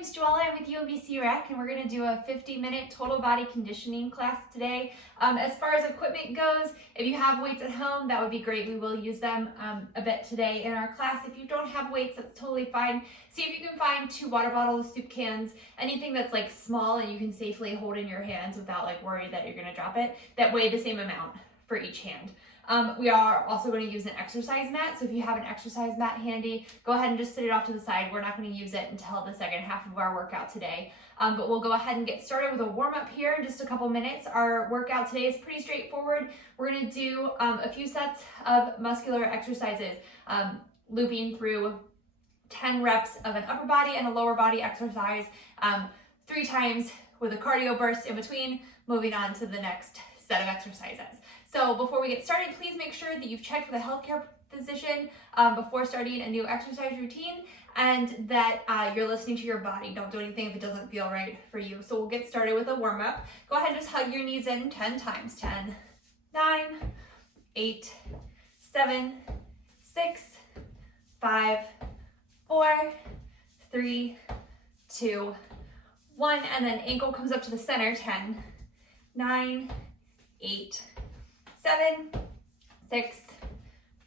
name's Joella. I'm with TBC Rec, and we're going to do a 50-minute total body conditioning class today. As far as equipment goes, if you have weights at home, that would be great. We will use them a bit today in our class. If you don't have weights, that's totally fine. See if you can find 2 water bottles, soup cans, anything that's like small and you can safely hold in your hands without like worry that you're going to drop it, that weigh the same amount for each hand. We are also going to use an exercise mat, so if you have an exercise mat handy, go ahead and just sit it off to the side. We're not going to use it until the second half of our workout today, but we'll go ahead and get started with a warm-up here in just a couple minutes. Our workout today is pretty straightforward. We're going to do a few sets of muscular exercises, looping through 10 reps of an upper body and a lower body exercise, 3 times with a cardio burst in between, moving on to the next set of exercises. So before we get started, please make sure that you've checked with a healthcare physician before starting a new exercise routine, and that you're listening to your body. Don't do anything if it doesn't feel right for you. So we'll get started with a warm-up. Go ahead and just hug your knees in 10 times. 10, 9, 8, 7, 6, 5, 4, 3, 2, 1, and then ankle comes up to the center. 10, 9, 8, 7, 6,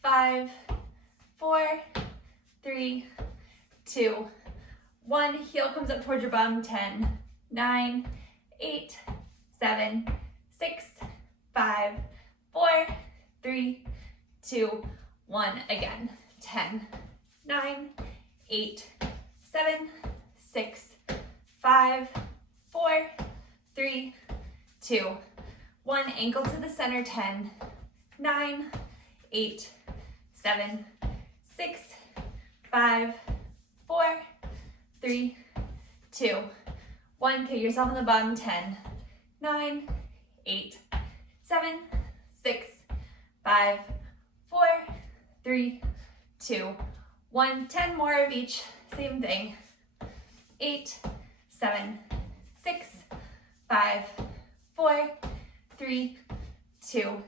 5, 4, 3, 2, 1. Heel comes up towards your bum. 10, 9, 8, 7, 6, 5, 4, 3, 2, 1. Again. 10, 9, 8, 7, 6, 5, 4, 3, 2, 1. Ankle to the center. 10, 9, 8, 7, 6, 5, 4, 3, 2, 1. Kick yourself on the bum. 10, 9, 8, 7, 6, 5, 4, 3, 2, 1. 10 more of each. Same thing. 8, 7, 6, 5, 4, 3, 2,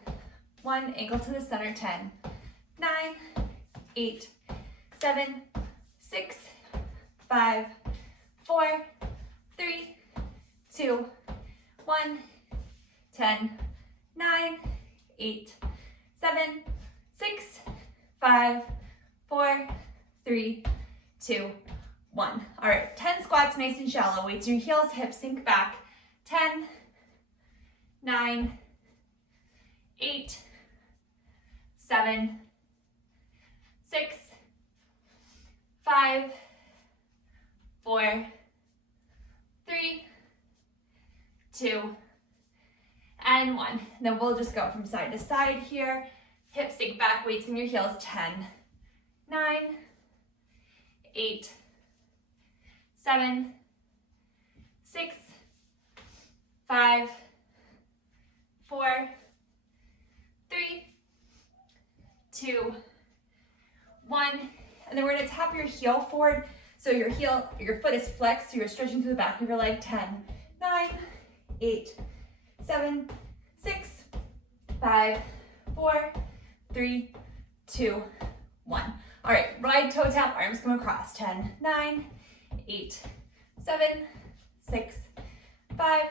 1. Ankle to the center. 10, 9, 8, 7, 6, 5, 4, 3, 2, 1. 10, 9, 8, 7, 6, 5, 4, 3, 2, 1. All right, 10 squats, nice and shallow. Weights in your heels, hips sink back. 10, 9, 8, 7, 6, 5, 4, 3, 2, and 1. And then we'll just go from side to side here. Hips sink back, weights in your heels. 10, 9, 8, 7, 6, 5, 4, 3, 2, 1. And then we're going to tap your heel forward. So your foot is flexed, so you're stretching through the back of your leg. 10, 9, 8, 7, 6, 5, 4, 3, 2, 1. All right, right toe tap, arms come across. 10, 9, 8, 7, 6, 5,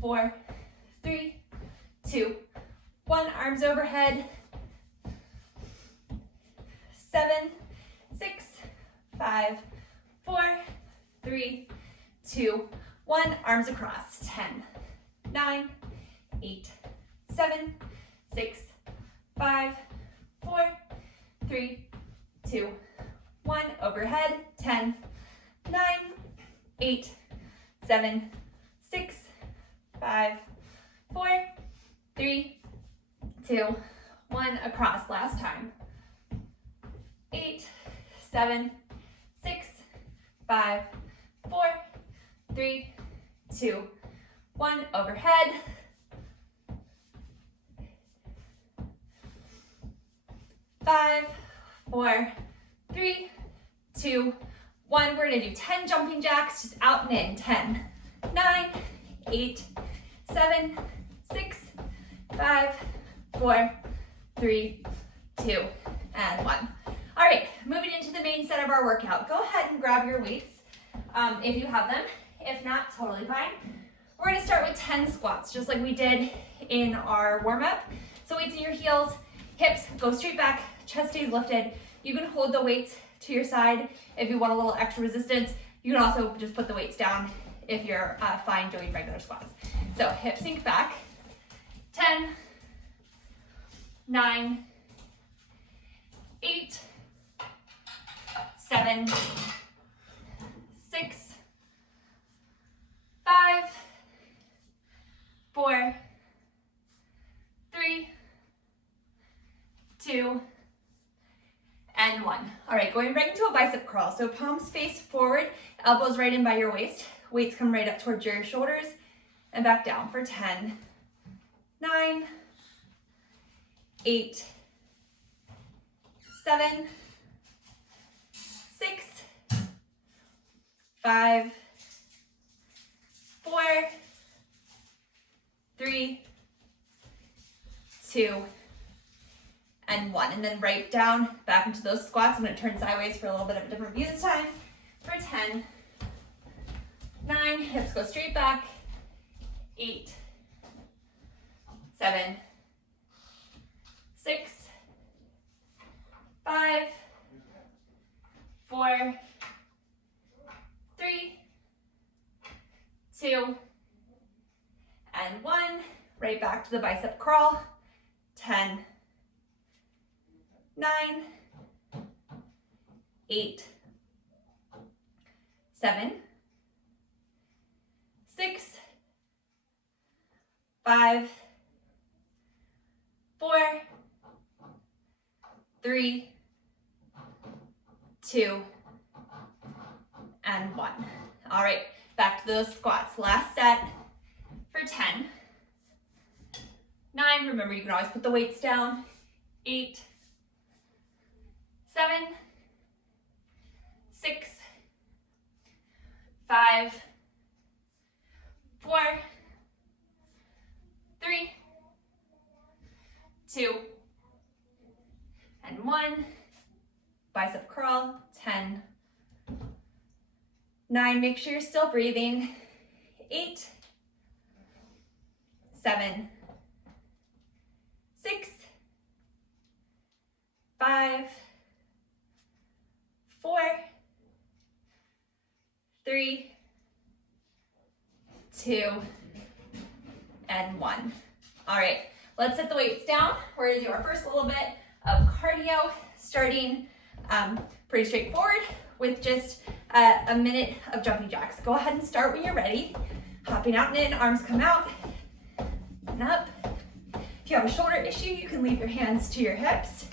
4, 3, 2, 1. Arms overhead. 7, 6, 5, 4, 3, 2, 1. Arms across. 10, 9, 8, 7, 6, 5, 4, 3, 2, 1. Overhead. 10, 9, 8, 7, 6, 5, 4, 3, 2, 1. Across. Last time. 8, 7, 6, 5, 4, 3, 2, 1. Overhead. 5, 4, 3, 2, 1. We're going to do 10 jumping jacks, just out and in. 10, 9, 8, 7, 6, 5, 4, 3, 2, and 1. All right, moving into the main set of our workout. Go ahead and grab your weights. if you have them. If not, totally fine. We're gonna start with 10 squats, just like we did in our warm-up. So weights in your heels, hips go straight back, chest stays lifted. You can hold the weights to your side if you want a little extra resistance. You can also just put the weights down if you're fine doing regular squats. So hips sink back, 10, 9, 8, 7, 6, 5, 4, 3, 2, and 1. All right, going right into a bicep curl. So palms face forward, elbows right in by your waist. Weights come right up towards your shoulders and back down for 10, 9, 8, 7, 6, 5, 4, 3, 2, and 1. And then right down, back into those squats. I'm gonna turn sideways for a little bit of a different view this time. For 10, 9, hips go straight back, 8, 7, 6, 5, 4, 3, 2, and 1. Right back to the bicep curl. 10, 9, 8, 7, 6, 5, 4, 3, 2, and 1. All right, back to those squats. Last set for 10, 9, remember you can always put the weights down, 8, 7, 6, 5, 4, 3, 2, and 1. Bicep curl, 10, 9, make sure you're still breathing, 8, 7, 6, 5, 4, 3, 2, and 1. All right, let's set the weights down. We're gonna do our first little bit of cardio, starting pretty straightforward with just a minute of jumping jacks. Go ahead and start when you're ready. Hopping out and in, arms come out and up. If you have a shoulder issue, you can leave your hands to your hips.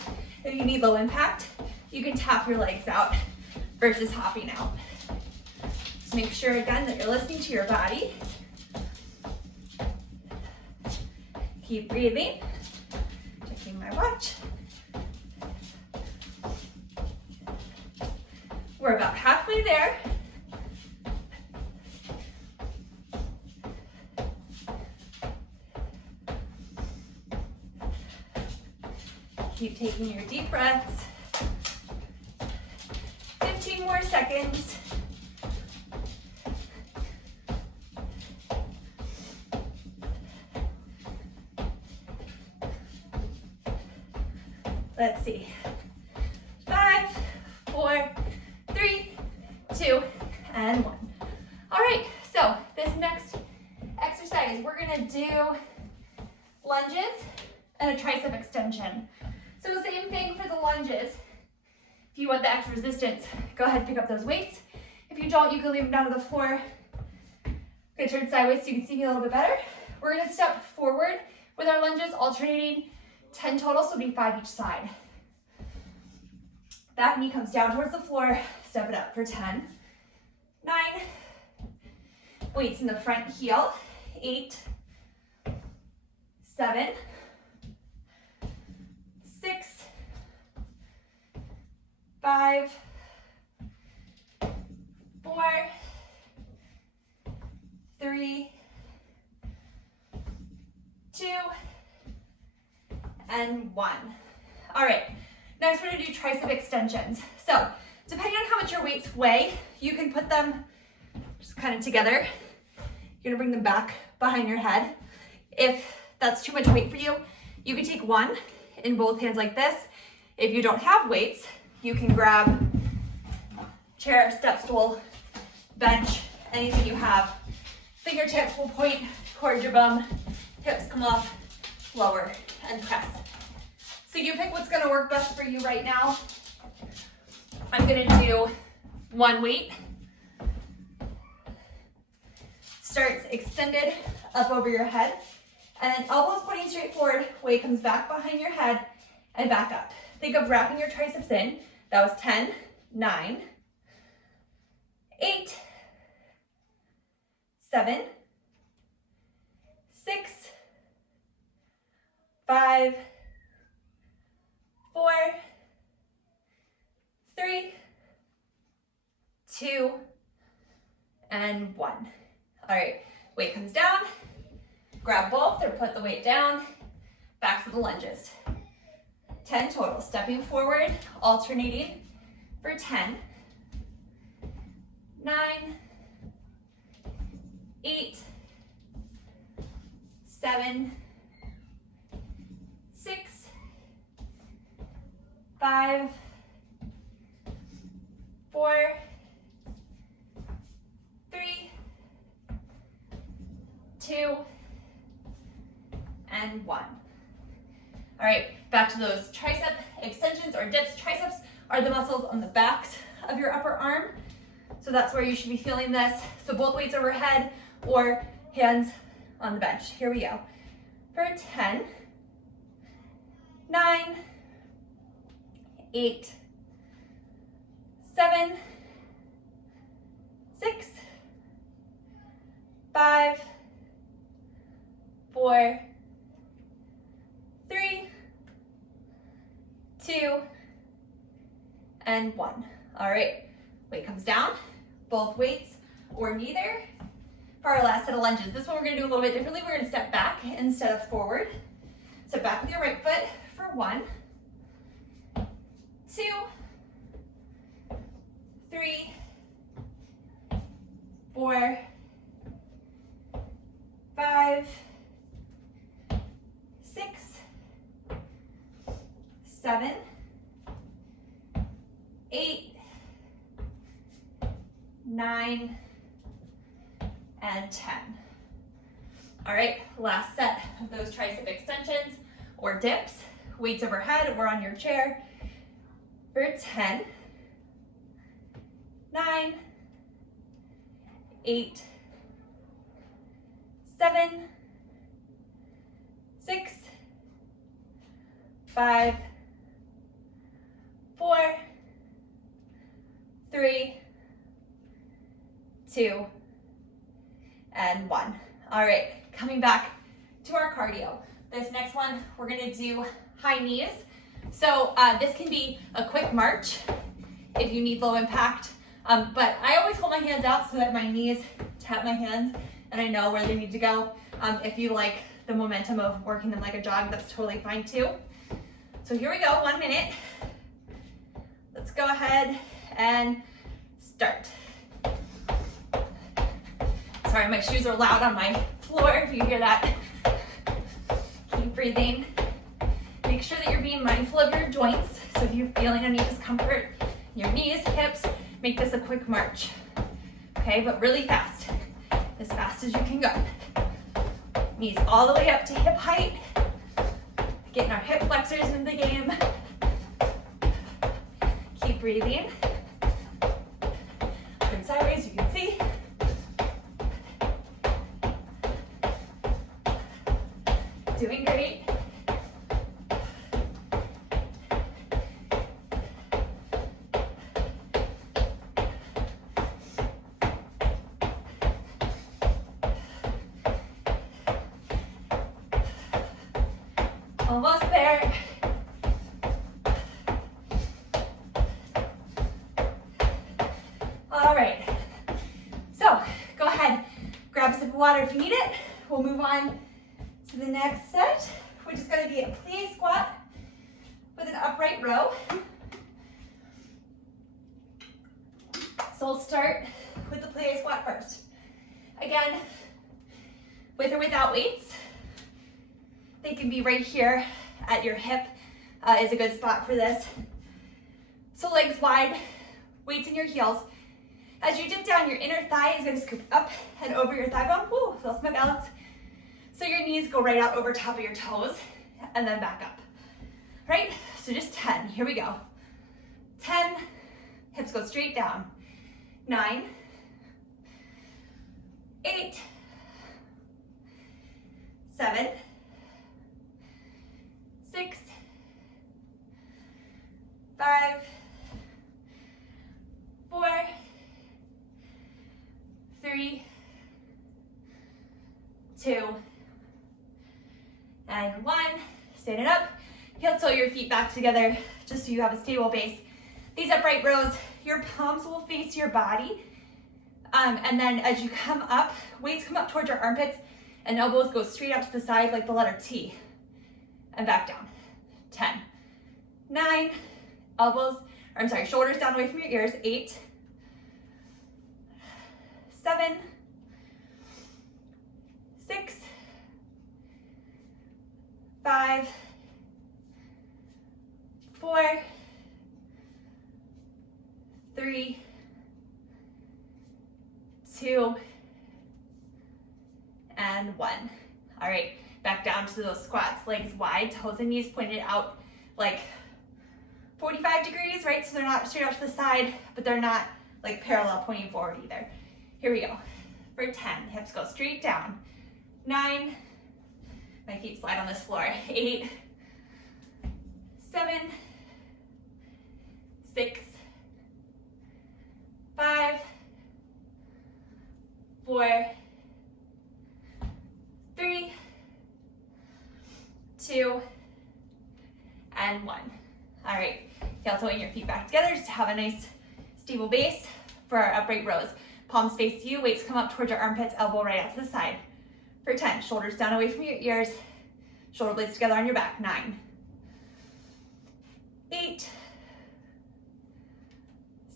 If you need low impact, you can tap your legs out versus hopping out. Just make sure again that you're listening to your body. Keep breathing. Checking my watch. We're about halfway there. Keep taking your deep breaths. 15 more seconds. Let's see. 5, 4, 3, 2, and 1. All right, so this next exercise, we're gonna do lunges and a tricep extension. So same thing for the lunges. If you want the extra resistance, go ahead and pick up those weights. If you don't, you can leave them down to the floor. I'm gonna turn sideways so you can see me a little bit better. We're gonna step forward with our lunges, alternating 10 total, so it'll be 5 each side. Back knee comes down towards the floor, step it up for 10, 9, weights in the front heel, 8, 7, 6, 5, 4, 3, 2, and 1. All right, next we're gonna do tricep extensions. So depending on how much your weights weigh, you can put them kind of together. You're gonna bring them back behind your head. If that's too much weight for you, you can take one in both hands like this. If you don't have weights, you can grab chair, step stool, bench, anything you have. Fingertips will point towards your bum, hips come off, lower, and press. So you pick what's gonna work best for you right now. I'm gonna do one weight. Starts extended up over your head, and then elbows pointing straight forward, weight comes back behind your head and back up. Think of wrapping your triceps in. That was 10, 9, 8, 7, 6, 5, 4, 3, 2, and 1. All right, weight comes down, grab both or put the weight down, back to the lunges. 10 total, stepping forward, alternating for 10, 9, 8, 7, 6, 5, 4, 3, 2, and 1. All right, back to those tricep extensions or dips. Triceps are the muscles on the backs of your upper arm. So that's where you should be feeling this. So both weights overhead or hands on the bench. Here we go. For 10, 9, 8, 7, 6, 5, 4, 3, 2, and 1. All right, weight comes down, both weights or neither. For our last set of lunges, this one we're gonna do a little bit differently. We're gonna step back instead of forward. Step back with your right foot for 1, 2, 3, 4, 5, 6, 7, 8, 9, and 10. All right, last set of those tricep extensions or dips, weights overhead or on your chair for 10, 9, 8, 7, 6, 5, 4, 3, 2, and 1. All right, coming back to our cardio. This next one, we're gonna do high knees. So this can be a quick march if you need low impact, but I always hold my hands out so that my knees tap my hands and I know where they need to go. If you like the momentum of working them like a jog, that's totally fine too. So here we go, 1 minute. Let's go ahead and start. Sorry, my shoes are loud on my floor if you hear that. Keep breathing. Make sure that you're being mindful of your joints. So if you're feeling any discomfort in your knees, hips, make this a quick march. Okay, but really fast. As fast as you can go. Knees all the way up to hip height. Getting our hip flexors in the game. Keep breathing. Turn sideways, you can see. Doing great. Almost there. All right. So go ahead, grab a sip of water if you need it. We'll move on to the next set, which is going to be a plie squat with an upright row. So we'll start with the plie squat first. Again, with or without weights. They can be right here at your hip is a good spot for this. So legs wide, weights in your heels. As you dip down, your inner thigh is gonna scoop up and over your thigh bone. Woo, lost my balance. So your knees go right out over top of your toes and then back up. Right? So just 10, here we go. 10, hips go straight down. 9, 8, 7, 6, 5, 4, 3, 2, and 1. Stand it up. Heel toe your feet back together just so you have a stable base. These upright rows, your palms will face your body. And then as you come up, weights come up towards your armpits and elbows go straight out to the side like the letter T. And back down. 10, 9, shoulders down away from your ears. 8, 7, 6, 5, 4, 3, 2, and 1. All right, back down to those squats, legs wide, toes and knees pointed out like 45 degrees, right? So they're not straight out to the side, but they're not like parallel pointing forward either. Here we go. For 10, hips go straight down. 9, my feet slide on this floor. 8, 7, 6, 5, 4, 3, 2, and 1. All right, heel toeing your feet back together just to have a nice stable base for our upright rows. Palms face you, weights come up towards your armpits, elbow right out to the side. For 10, shoulders down away from your ears, shoulder blades together on your back. 9, 8,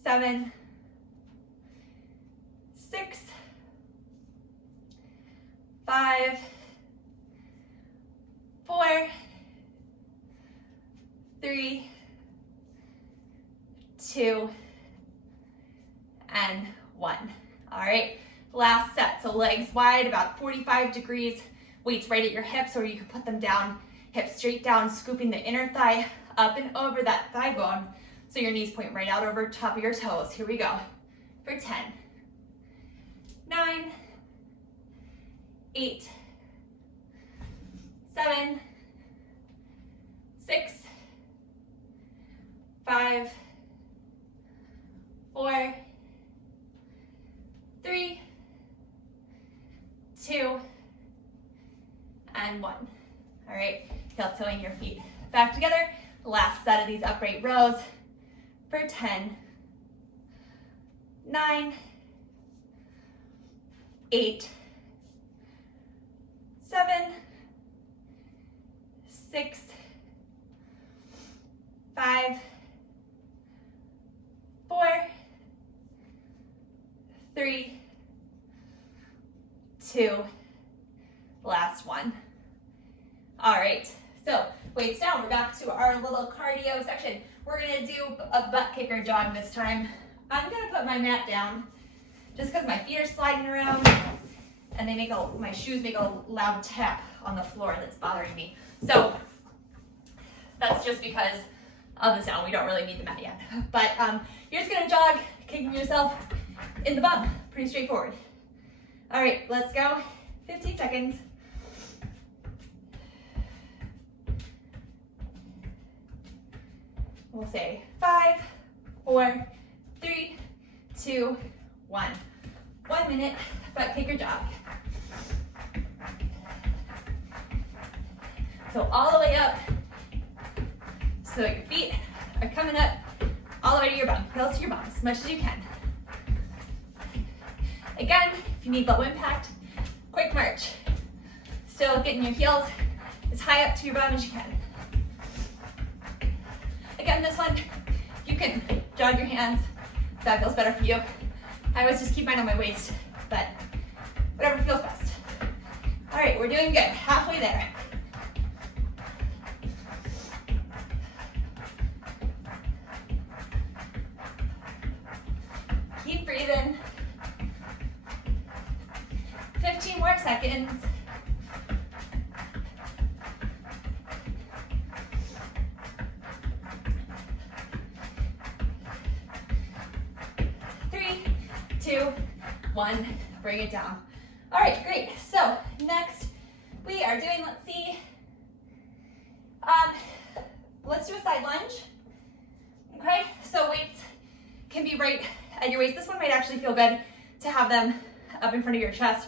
7, 6, 5, 4, 3, 2, and 1. All right, last set. So legs wide, about 45 degrees, weights right at your hips, or you can put them down, hips straight down, scooping the inner thigh up and over that thigh bone so your knees point right out over top of your toes. Here we go. For 10, 9, 8, 7, 6, 5, 4, 3, 2, and 1. All right, heel toeing your feet back together. Last set of these upright rows for 10, 9, 8, 7, 6, 5, 4, 3, 2, last one. All right, so weights down, we're back to our little cardio section. We're gonna do a butt kicker jog this time. I'm gonna put my mat down just because my feet are sliding around and they my shoes make a loud tap on the floor that's bothering me. So that's just because of the sound. We don't really need the mat yet. But you're just gonna jog, kicking yourself in the bum. Pretty straightforward. All right, let's go. 15 seconds. We'll say 5, 4, 3, 2, 1. 1 minute, butt kicker jog. So all the way up. So your feet are coming up all the way to your bum. Heels to your bum as much as you can. Again, if you need low impact, quick march. Still getting your heels as high up to your bum as you can. Again, this one, you can jog your hands if that feels better for you. I always just keep mine on my waist, but whatever feels best. All right, we're doing good, halfway there. Keep breathing. 15 more seconds. Three, two, one, bring it down. All right, great. So next we are doing, let's do a side lunge. Okay, so weights can be right at your waist. This one might actually feel good to have them up in front of your chest,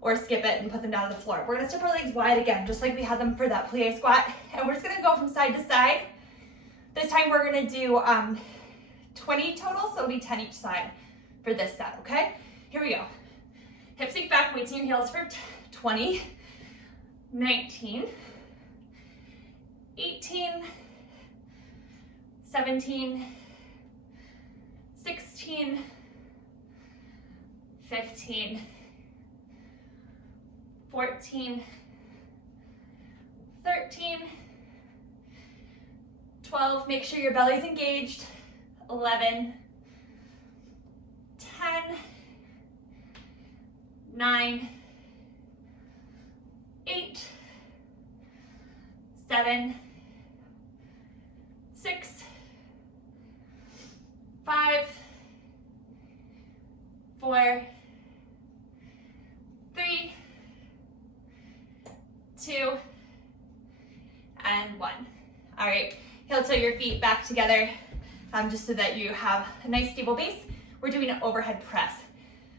or skip it and put them down to the floor. We're gonna step our legs wide again, just like we had them for that plie squat. And we're just gonna go from side to side. This time we're gonna do 20 total, so it'll be 10 each side for this set, okay? Here we go. Hips sink back, weights in your heels for 20, 19, 18, 17, 16, 15, 14, 13, 12, make sure your belly's engaged, 11, 10, 9, 8, 7, 6, 5, 4, 3, 2, and 1. All right, heel toe your feet back together, just so that you have a nice stable base. We're doing an overhead press.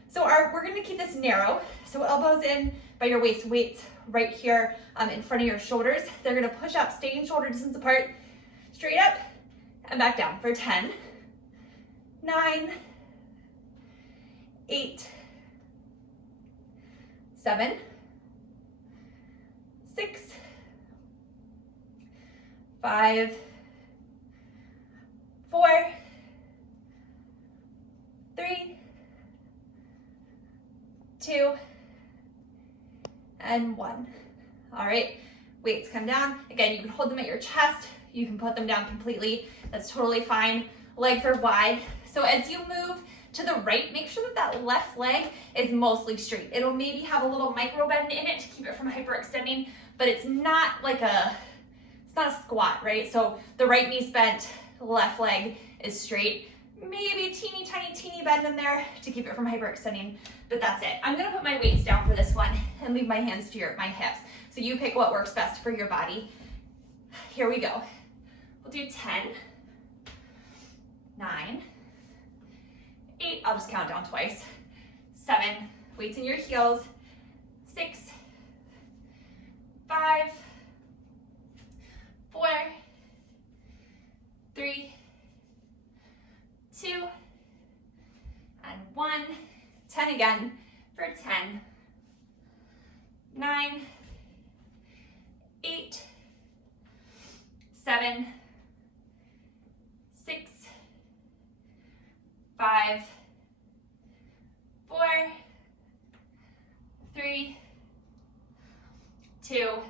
So we're gonna keep this narrow. So elbows in by your waist, weights right here in front of your shoulders. They're gonna push up, staying shoulder distance apart, straight up and back down for 10, 9, 8, 7, 6, 5, 4, 3, 2, and 1. All right, weights come down. Again, you can hold them at your chest. You can put them down completely. That's totally fine. Legs are wide. So as you move to the right, make sure that that left leg is mostly straight. It'll maybe have a little micro bend in it to keep it from hyperextending, but it's not like it's not a squat, right? So the right knee's bent, left leg is straight. Maybe a teeny tiny bend in there to keep it from hyperextending, but that's it. I'm gonna put my weights down for this one and leave my hands to my hips. So you pick what works best for your body. Here we go. We'll do 10, 9, 8, I'll just count down twice, 7, weights in your heels, 6, 5, 4, 3, 2, and 1, 10 again for 10, 9, 8, 7, 6, 5, 4, 3, 2,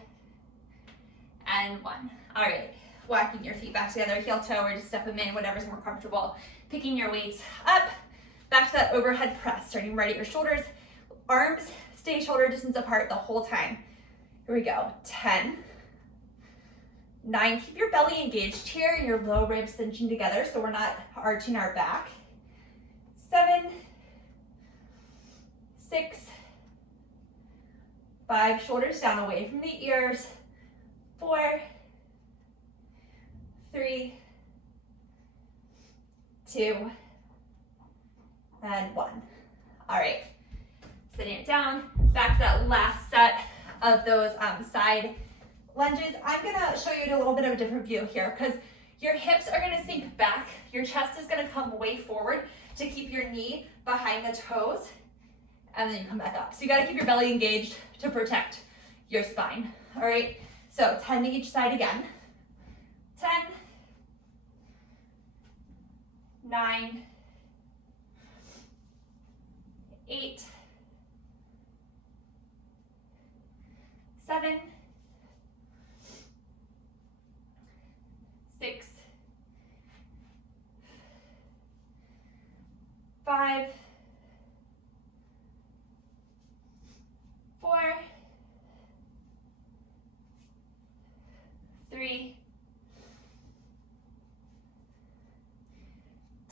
and 1. All right, walking your feet back together, heel toe, or just step them in, whatever's more comfortable. Picking your weights up, back to that overhead press, starting right at your shoulders. Arms stay shoulder distance apart the whole time. Here we go, 10, 9, keep your belly engaged here and your low ribs cinching together so we're not arching our back. 7, 6, 5, shoulders down away from the ears. 4, 3, 2, and 1. All right, sitting it down, back to that last set of those side lunges. I'm gonna show you a little bit of a different view here because your hips are gonna sink back, your chest is gonna come way forward to keep your knee behind the toes, and then you come back up. So you gotta keep your belly engaged to protect your spine, all right? So 10 to each side again. 10, 9, 8, 7, 6, 5, 4, 3,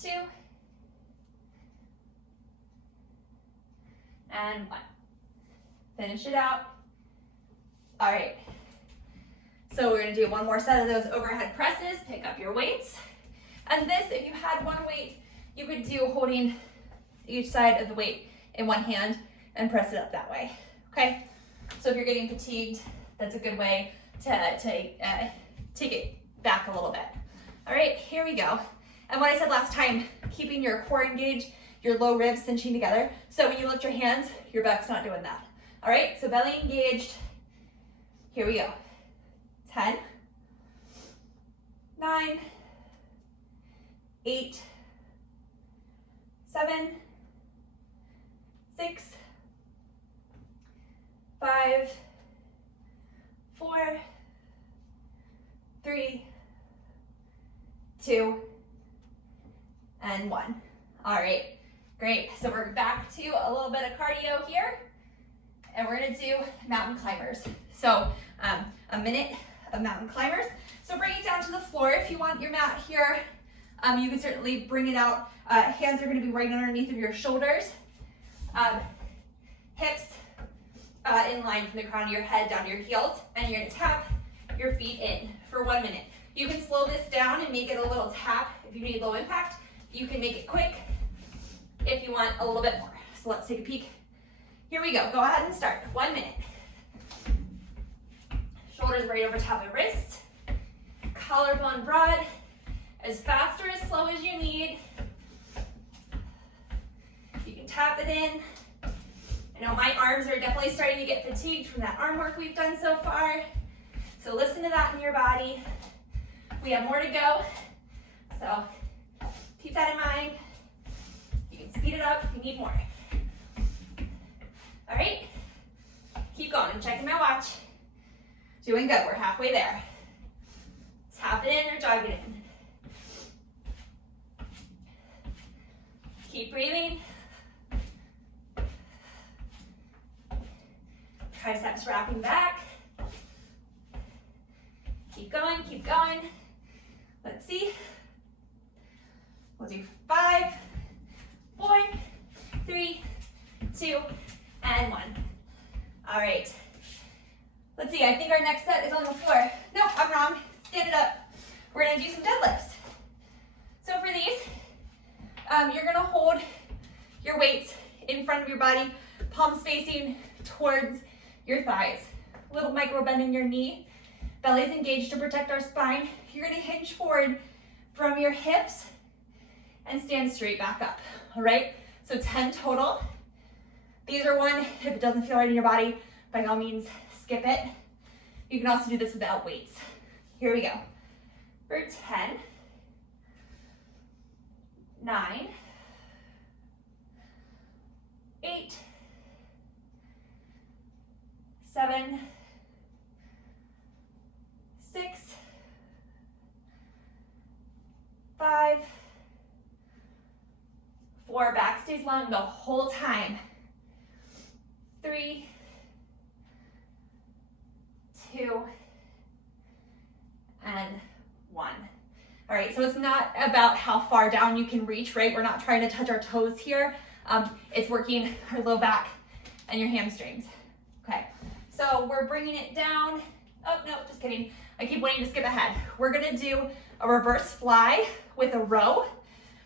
2, and 1. Finish it out. All right. So we're gonna do one more set of those overhead presses. Pick up your weights. And this, if you had one weight, you could do holding each side of the weight in one hand and press it up that way, okay? So if you're getting fatigued, that's a good way to take it back a little bit. All right, here we go. And what I said last time, keeping your core engaged, your low ribs cinching together. So when you lift your hands, your back's not doing that. All right, so belly engaged. Here we go. 10, 9, 8, 7, 6, 5, 4, 3, 2, and 1. All right, great. So we're back to a little bit of cardio here, and we're gonna do mountain climbers. So a minute of mountain climbers. So bring it down to the floor. If you want your mat here, you can certainly bring it out. Hands are gonna be right underneath of your shoulders. Hips in line from the crown of your head down to your heels, and you're gonna tap your feet in for 1 minute. You can slow this down and make it a little tap if you need low impact. You can make it quick if you want a little bit more. So let's take a peek. Here we go. Go ahead and start. 1 minute. Shoulders right over top of wrist. Collarbone broad. As fast or as slow as you need. You can tap it in. I know my arms are definitely starting to get fatigued from that arm work we've done so far. So listen to that in your body. We have more to go. So keep that in mind. You can speed it up if you need more. All right, keep going. I'm checking my watch. Doing good, we're halfway there. Tap it in or jog it in. Keep breathing. Triceps wrapping back. Keep going, keep going. Let's see. We'll do 5, 4, 3, 2, and 1. All right. Let's see, I think our next set is on the floor. Nope, I'm wrong. Stand it up. We're gonna do some deadlifts. So for these, you're gonna hold your weights in front of your body, palms facing towards your thighs. A little micro bend in your knee. Belly's engaged to protect our spine. You're gonna hinge forward from your hips and stand straight back up, all right? So 10 total. These are one, if it doesn't feel right in your body, by all means, skip it. You can also do this without weights. Here we go. For 10, 9, 8, 7, 6, 5, 4, back stays long the whole time. 3, 2, and 1. All right, so it's not about how far down you can reach, right? We're not trying to touch our toes here. It's working our low back and your hamstrings. Okay, so we're bringing it down. Oh, no, just kidding. I keep wanting to skip ahead. We're gonna do a reverse fly with a row.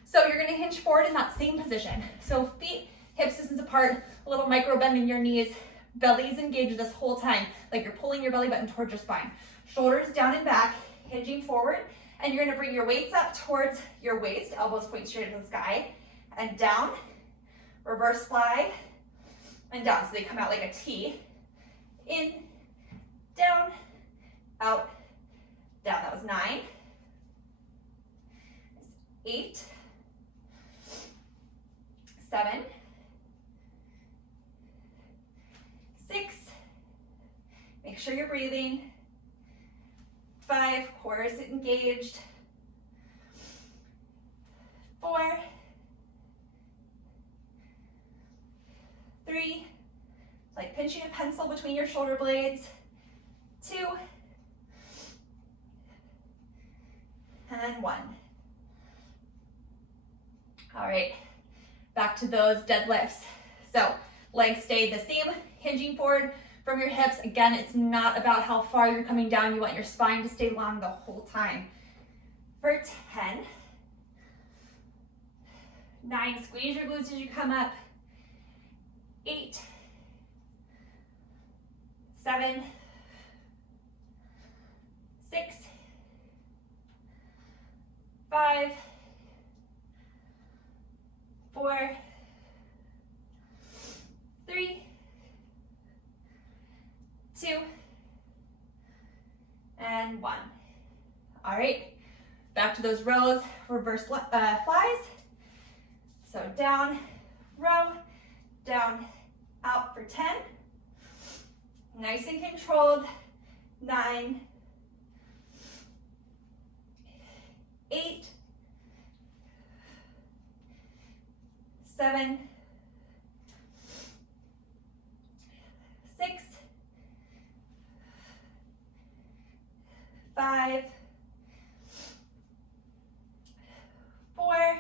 So you're gonna hinge forward in that same position. So feet, hips distance apart, a little micro bend in your knees, belly's engaged this whole time, like you're pulling your belly button towards your spine. Shoulders down and back, hinging forward, and you're gonna bring your weights up towards your waist, elbows point straight into the sky, and down, reverse fly, and down. So they come out like a T. In, down, out, down. That was 9, 8, 7, 6, make sure you're breathing. 5, core is engaged. 4, 3, like pinching a pencil between your shoulder blades. 2, and 1. All right, back to those deadlifts. So legs stay the same, hinging forward from your hips. Again, it's not about how far you're coming down. You want your spine to stay long the whole time. For 10, 9, squeeze your glutes as you come up. 8, 7, 6, 5, 4, 3, 2, and 1. All right, back to those rows, reverse flies. So down, row, down, out for 10. Nice and controlled. 9, 8, 7, 6, 5, 4,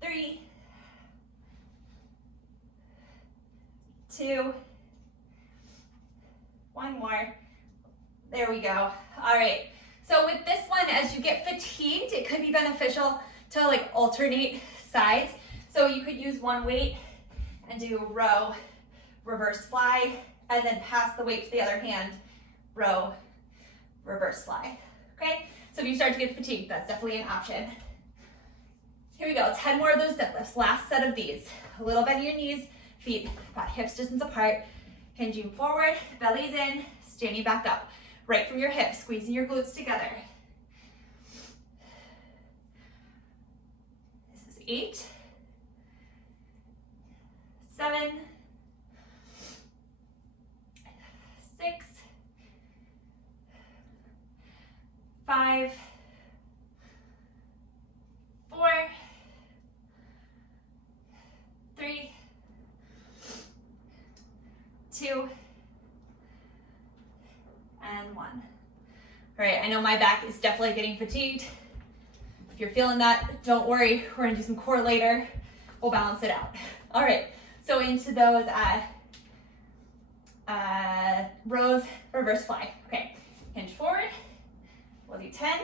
3, 2, 1 more. There we go. All right. So with this one, as you get fatigued, it could be beneficial to like alternate sides. So you could use one weight and do row, reverse fly, and then pass the weight to the other hand, row, reverse fly. Okay? So if you start to get fatigued, that's definitely an option. Here we go, 10 more of those deadlifts. Last set of these. A little bend in your knees, feet about hips distance apart, hinging forward, belly's in, standing back up. Right from your hips, squeezing your glutes together. This is 8, 7, 6, 5, 4, 3, 2, and 1. All right, I know my back is definitely getting fatigued. If you're feeling that, don't worry. We're gonna do some core later. We'll balance it out. All right, so into those rows, reverse fly. Okay, hinge forward. We'll do 10,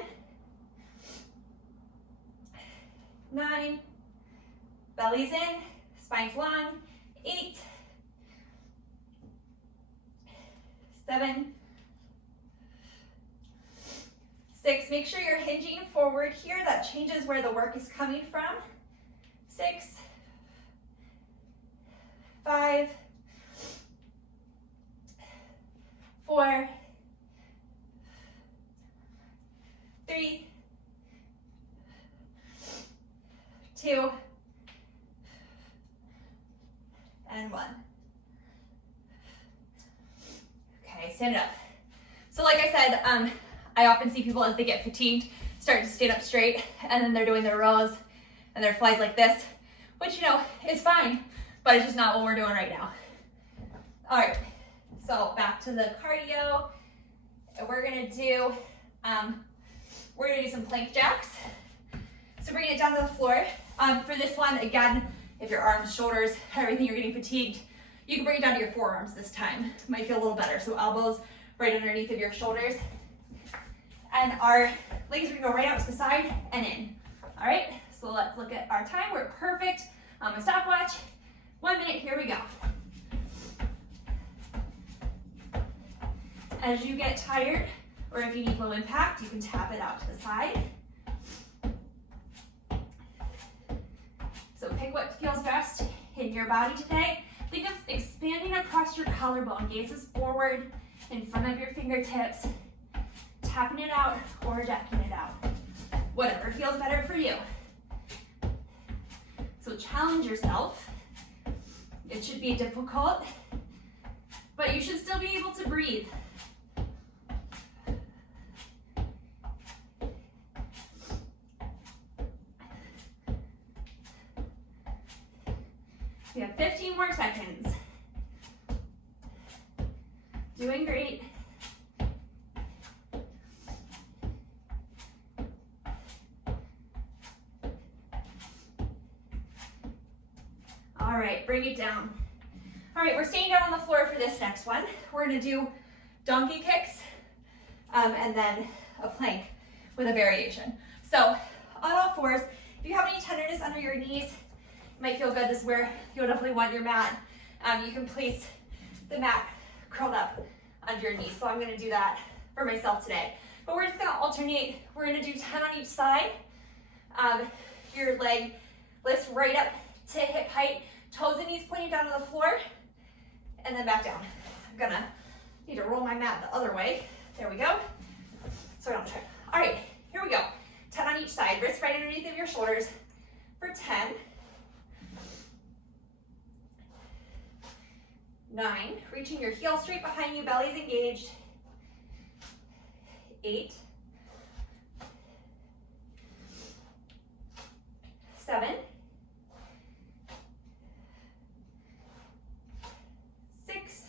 9, belly's in, spine's long, 8, 7, 6, make sure you're hinging forward here. That changes where the work is coming from. 6, 5, 4, 3, 2, and 1. Okay, stand it up. So like I said, I often see people as they get fatigued start to stand up straight, and then they're doing their rows and their flies like this, which, you know, is fine, but it's just not what we're doing right now. All right, so back to the cardio. We're gonna do some plank jacks. So bringing it down to the floor. For this one, again, if your arms, shoulders, everything, you're getting fatigued, you can bring it down to your forearms this time. Might feel a little better. So elbows right underneath of your shoulders. And our legs are gonna go right out to the side and in. All right, so let's look at our time. We're perfect. A stopwatch. 1 minute, here we go. As you get tired, or if you need low impact, you can tap it out to the side. So pick what feels best in your body today. Think of expanding across your collarbone, gazes forward in front of your fingertips, tapping it out or jacking it out. Whatever feels better for you. So challenge yourself. It should be difficult, but you should still be able to breathe. We have 15 more seconds. Doing great. All right, bring it down. All right, we're staying down on the floor for this next one. We're gonna do donkey kicks and then a plank with a variation. So on all fours, if you have any tenderness under your knees, it might feel good. This is where you'll definitely want your mat. You can place the mat curled up under your knees. So I'm gonna do that for myself today. But we're just gonna alternate. We're gonna do 10 on each side. Your leg lifts right up to hip height, toes and knees pointing down to the floor, and then back down. I'm gonna need to roll my mat the other way. There we go. So I don't trip. All right, here we go. 10 on each side, wrists right underneath of your shoulders for 10. 9, reaching your heel straight behind you, belly's engaged. 8. 7. 6.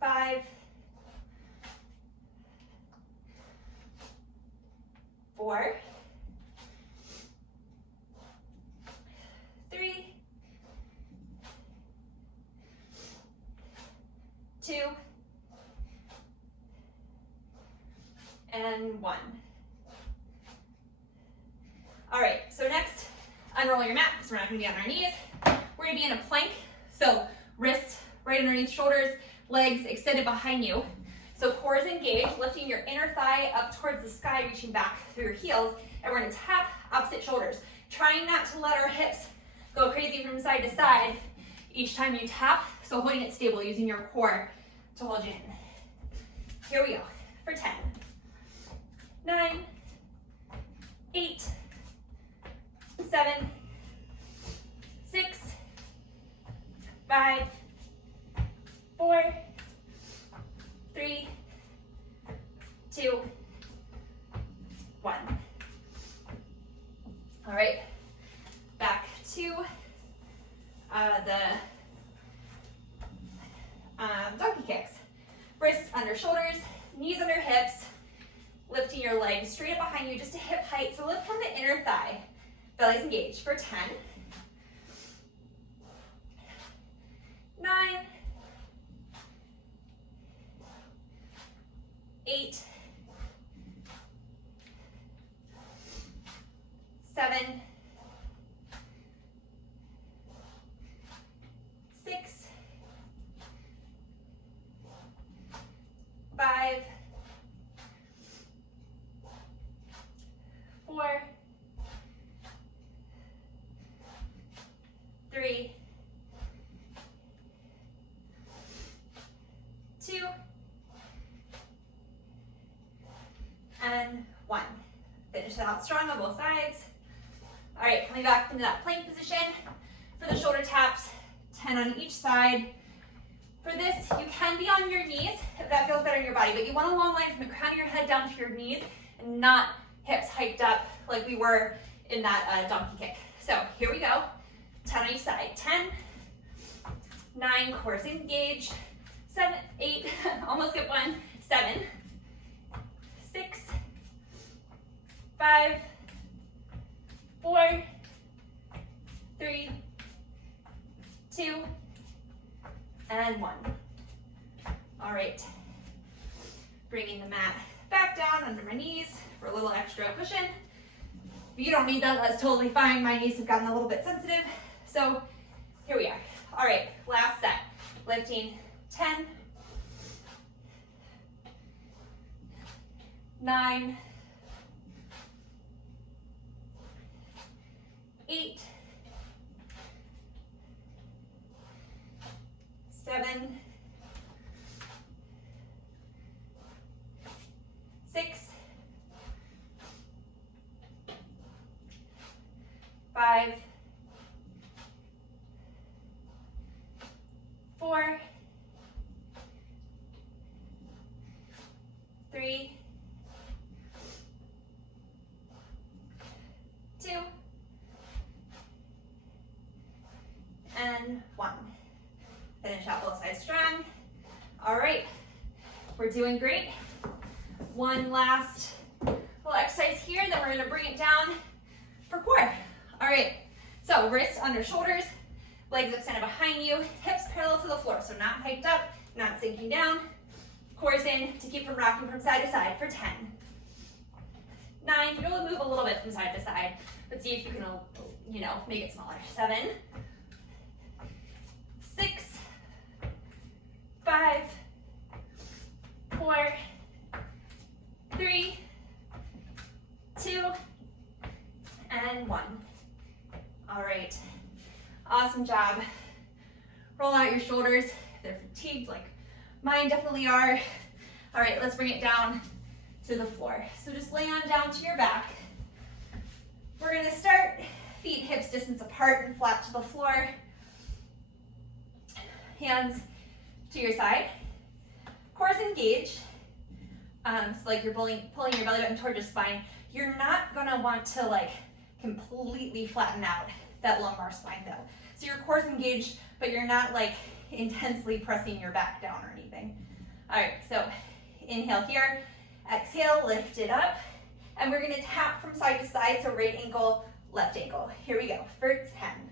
5. 4. 3. 2. And 1. All right, so next, unroll your mat because we're not gonna be on our knees. We're gonna be in a plank. So wrists right underneath shoulders, legs extended behind you. So core is engaged, lifting your inner thigh up towards the sky, reaching back through your heels. And we're gonna tap opposite shoulders, trying not to let our hips go crazy from side to side each time you tap. So holding it stable, using your core to hold you in. Here we go for 10. 9, 8, 7, 6, 5, 4, 3, 2, 1. All right, back to the donkey kicks. Wrists under shoulders, knees under hips, lifting your legs straight up behind you just to hip height. So lift from the inner thigh, belly's engaged for 10, 9, 8, 7, 6, 5, 4, 3, 2, and 1. Finish it out strong on both sides. All right, coming back into that plank position for the shoulder taps, 10 on each side. For this, you can be on your knees if that feels better in your body, but you want a long line from the crown of your head down to your knees and not hips hiked up like we were in that donkey kick. So here we go, 10 on each side. 10, 9, core's engaged. 7, 8, almost get 1, 7, 6, 5, 4, 3, 2, and 1. All right, bringing the mat back down under my knees for a little extra cushion. If you don't need that, that's totally fine. My knees have gotten a little bit sensitive. So here we are. All right, last set. Lifting 10, 9, 8, 7, 6, 5, 4, 3, 2, and 1. Finish out both sides strong. All right, we're doing great. One last little exercise here, then we're gonna bring it down for core. All right, so wrists under shoulders, legs extended behind you, hips parallel to the floor, so not hiked up, not sinking down. Core's in to keep from rocking from side to side for 10. 9, you're gonna move a little bit from side to side, but see if you can, make it smaller. 7, 6, 5, 4, 3, 2, and 1. All right, awesome job. Roll out your shoulders. If they're fatigued, like mine definitely are. All right, let's bring it down to the floor. So just lay on down to your back. We're gonna start feet hips distance apart and flat to the floor. Hands to your side. Core's engaged. So like you're pulling your belly button toward your spine. You're not gonna want to like completely flatten out that lumbar spine though. So your core's engaged, but you're not like intensely pressing your back down or anything. All right, so inhale here, exhale, lift it up, and we're gonna tap from side to side, so right ankle, left ankle. Here we go, for 10,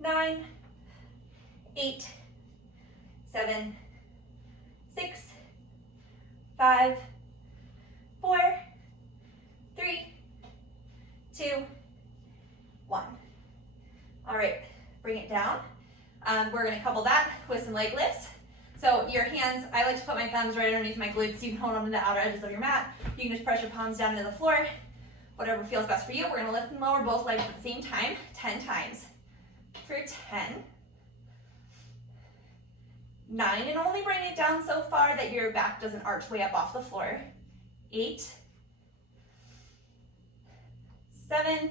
9, 8, 7, 6, 5, 4, 3, 2, 1. All right, bring it down. We're gonna couple that with some leg lifts. So your hands, I like to put my thumbs right underneath my glutes so you can hold on to the outer edges of your mat. You can just press your palms down into the floor, whatever feels best for you. We're gonna lift and lower both legs at the same time, 10 times. For 10, 9, and only bring it down so far that your back doesn't arch way up off the floor. 8, 7,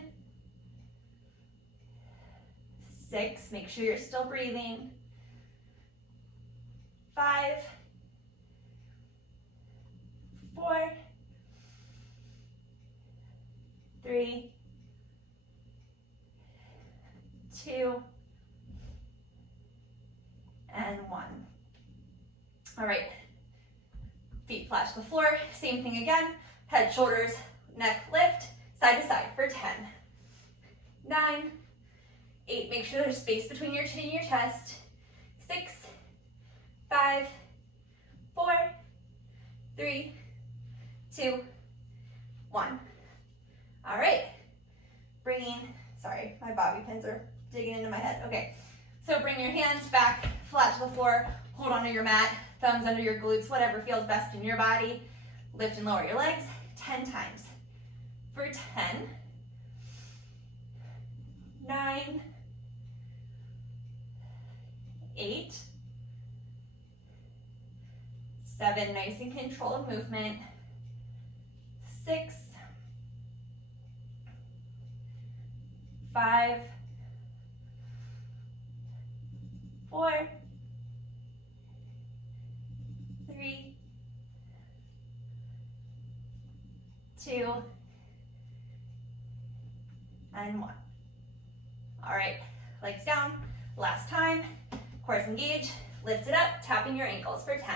6, make sure you're still breathing. 5, 4, 3, 2, and 1. All right, feet flat to the floor, same thing again, head, shoulders, neck lift, side to side for 10, 9, 8, make sure there's space between your chin and your chest, 6, 5, 4, 3, 2, 1. All right, sorry, my bobby pins are digging into my head. Okay, so bring your hands back, flat to the floor, hold onto your mat, thumbs under your glutes, whatever feels best in your body. Lift and lower your legs 10 times. For 10, 9, 8, 7, nice and controlled movement, 6, 5, 4, 3, 2, and 1. All right, legs down, last time, core's engaged, lift it up, tapping your ankles for 10,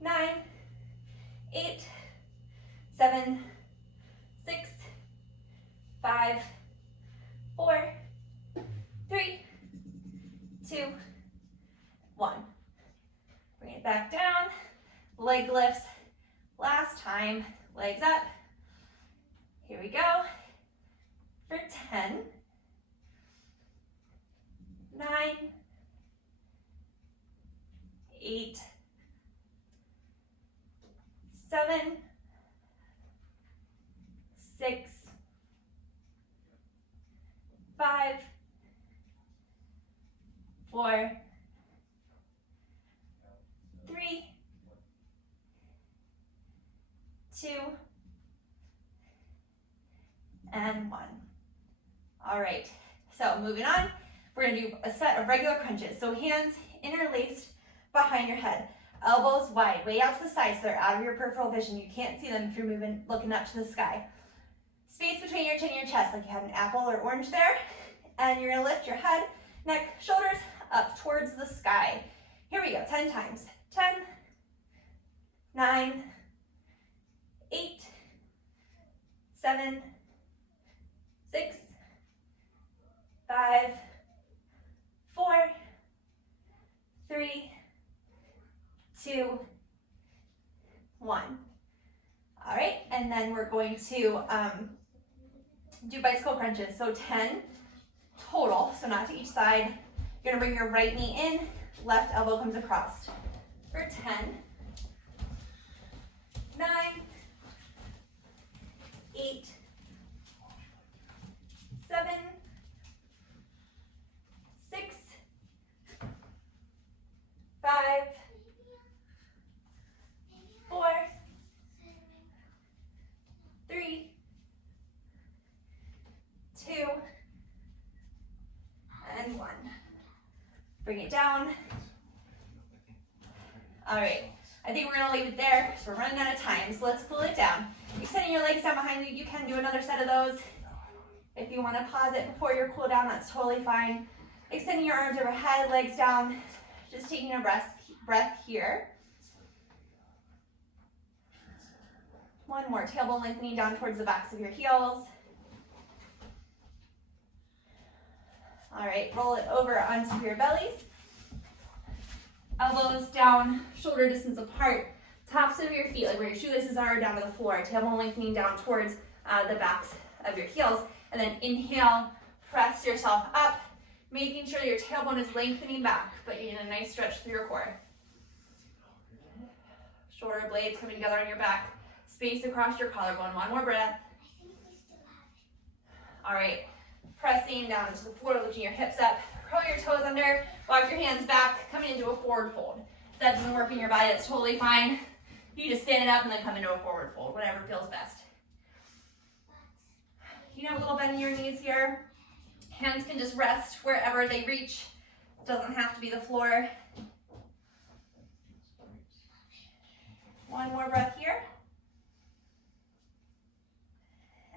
9, 8, 7, 6, 5, 4, 3, 2, 1. Bring it back down, leg lifts, last time, legs up. Here we go, for 10, 9, 8, 7, 6, 5, 4, 3, 2, and 1. All right, so moving on, We're gonna do a set of regular crunches. So hands interlaced behind your head, elbows wide, way out to the side so they're out of your peripheral vision. You can't see them if you're moving, looking up to the sky. Space between your chin and your chest, like you had an apple or orange there. And you're gonna lift your head, neck, shoulders up towards the sky. Here we go, 10 times. 10, 9, 8, 7, 6, 5, 4, 3, 2, 1. All right, and then we're going to do bicycle crunches. So 10 total, so not to each side. You're gonna bring your right knee in, left elbow comes across. For 10, 9, 8, 7, 6, 5, 4, 3, 2, and 1. Bring it down. All right, I think we're gonna leave it there because we're running out of time, so let's cool it down. Extending your legs down behind you, you can do another set of those. If you wanna pause it before your cool down, that's totally fine. Extending your arms overhead, legs down, just taking a breath here. One more, tailbone lengthening down towards the backs of your heels. All right, roll it over onto your bellies. Elbows down, shoulder distance apart. Tops of your feet, like where your shoelaces are, down to the floor. Tailbone lengthening down towards the backs of your heels. And then inhale, press yourself up, making sure your tailbone is lengthening back, but you're getting a nice stretch through your core. Shoulder blades coming together on your back. Space across your collarbone. One more breath. All right, pressing down to the floor, lifting your hips up. Curl your toes under, walk your hands back, coming into a forward fold. If that doesn't work in your body, that's totally fine. You just stand it up and then come into a forward fold, whatever feels best. You can have a little bend in your knees here. Hands can just rest wherever they reach. It doesn't have to be the floor. One more breath here.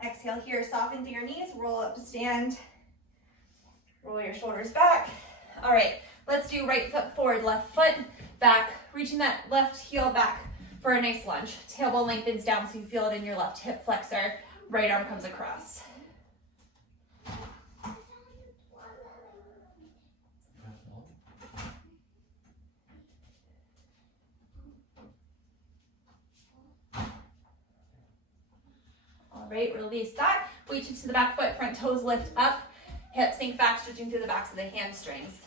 Exhale here, soften through your knees, roll up to stand. Roll your shoulders back. All right, let's do right foot forward, left foot back, reaching that left heel back for a nice lunge. Tailbone lengthens down so you feel it in your left hip flexor. Right arm comes across. All right, release that. Weight shifts to the back foot, front toes lift up. Hips sink back, stretching through the backs of the hamstrings.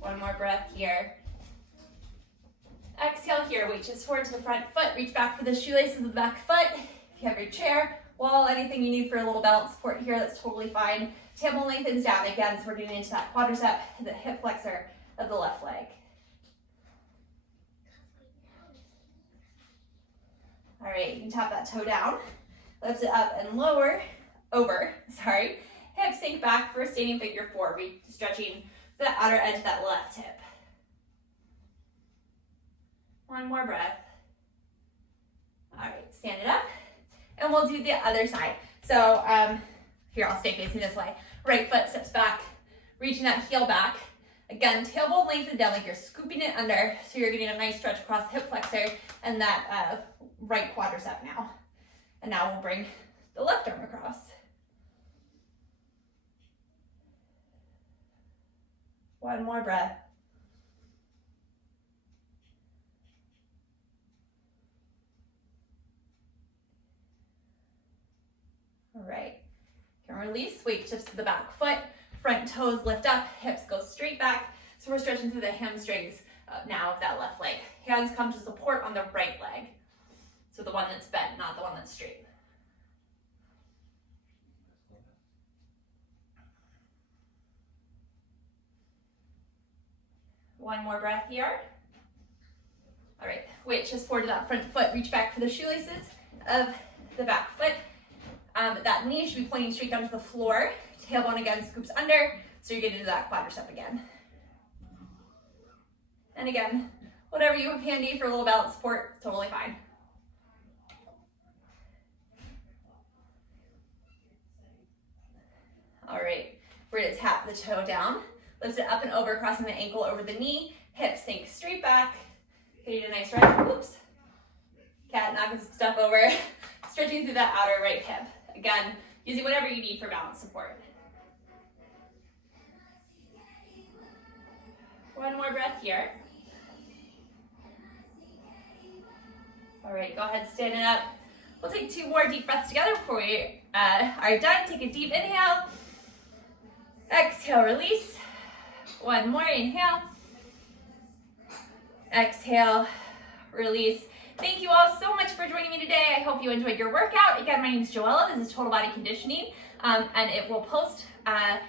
One more breath here. Exhale here, weight shifts forward to the front foot. Reach back for the shoelaces of the back foot. If you have your chair, wall, anything you need for a little balance support here, that's totally fine. Tailbone lengthens down again, so we're getting into that quadricep, the hip flexor of the left leg. All right, you can tap that toe down, lift it up and over. Hips sink back for a standing figure four, stretching the outer edge of that left hip. One more breath. All right, stand it up, and we'll do the other side. So here, I'll stay facing this way. Right foot steps back, reaching that heel back. Again, tailbone lengthened down like you're scooping it under, so you're getting a nice stretch across the hip flexor and that right quadricep now. And now we'll bring the left arm across. One more breath. All right, you can release, weight shifts to the back foot, front toes lift up, hips go straight back. So we're stretching through the hamstrings now of that left leg. Hands come to support on the right leg. So the one that's bent, not the one that's straight. One more breath here. All right, weight just forward to that front foot. Reach back for the shoelaces of the back foot. That knee should be pointing straight down to the floor. Tailbone again scoops under, so you're getting into that quadricep again. And again, whatever you have handy for a little balance support, totally fine. All right, we're gonna tap the toe down, lift it up and over, crossing the ankle over the knee, hips sink straight back, getting a nice stretch. Oops. Cat knocking some stuff over, stretching through that outer right hip. Again, using whatever you need for balance support. One more breath here. All right, go ahead, standing up. We'll take 2 more deep breaths together before we are done. Take a deep inhale. Exhale, release. One more, inhale. Exhale, release. Thank you all so much for joining me today. I hope you enjoyed your workout. Again, my name is Joella. This is Total Body Conditioning, and it will post at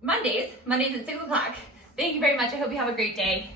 Mondays at 6 o'clock. Thank you very much. I hope you have a great day.